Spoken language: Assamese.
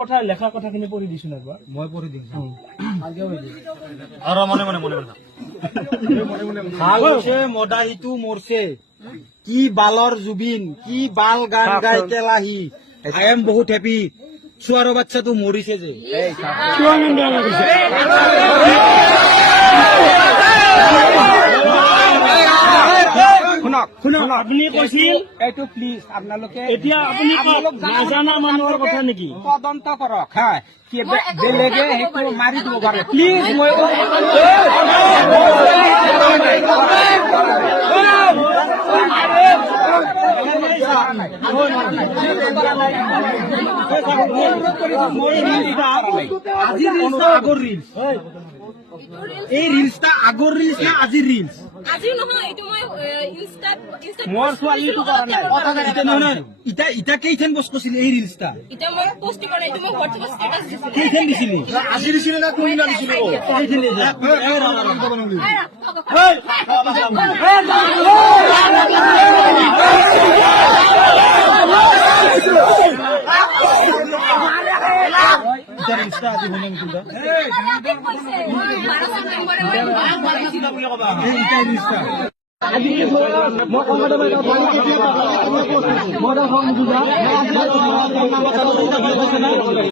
কথা লেখা কথাখিনি পঢ়ি দিছো না একবাৰ মই পঢ়ি দিম আৰু মনে মনে মনে মনে ভাল হৈছে মদাহিটো মৰছে কি বালৰ জুবিন কি বাল গান গাই তেলাহি আই এম বহুত হেপি ছোৱাৰৰ বাচ্চাটো মৰিছে যে শুনক আপুনি কৈছিল এইটো প্লিজ আপোনালোকে এতিয়া আপুনি নাজানা মানুহৰ কথা নেকি তদন্ত কৰক হা কি বেলেগে সেইটো মাৰি দিব পাৰে প্লিজ মই আজি আগৰ ৰিলছ এই ৰিলছটা আগৰ ৰিলছ না আজিৰ ৰিলছ আজি নহয় এইটো মই ইনষ্টাত মোৰ ছোৱালীটো কৰা নাই ইটা নহয় ইটা ইটা কেইখন বস কৰিছিল এই ৰিলছটা এটা মই পোষ্ট কৰা নাই এইটো মই হোৱাটছএপ ষ্টেটাস দিছিলো কেইখন দিছিলি আজি দিছিলে না কোনদিনা দিছিলে কেইখন ইটা ৰিলছটা আজি শুনে কিন্তু কৈছে মই 12 নম্বৰে মই ইটা ৰিলছটা আজি মই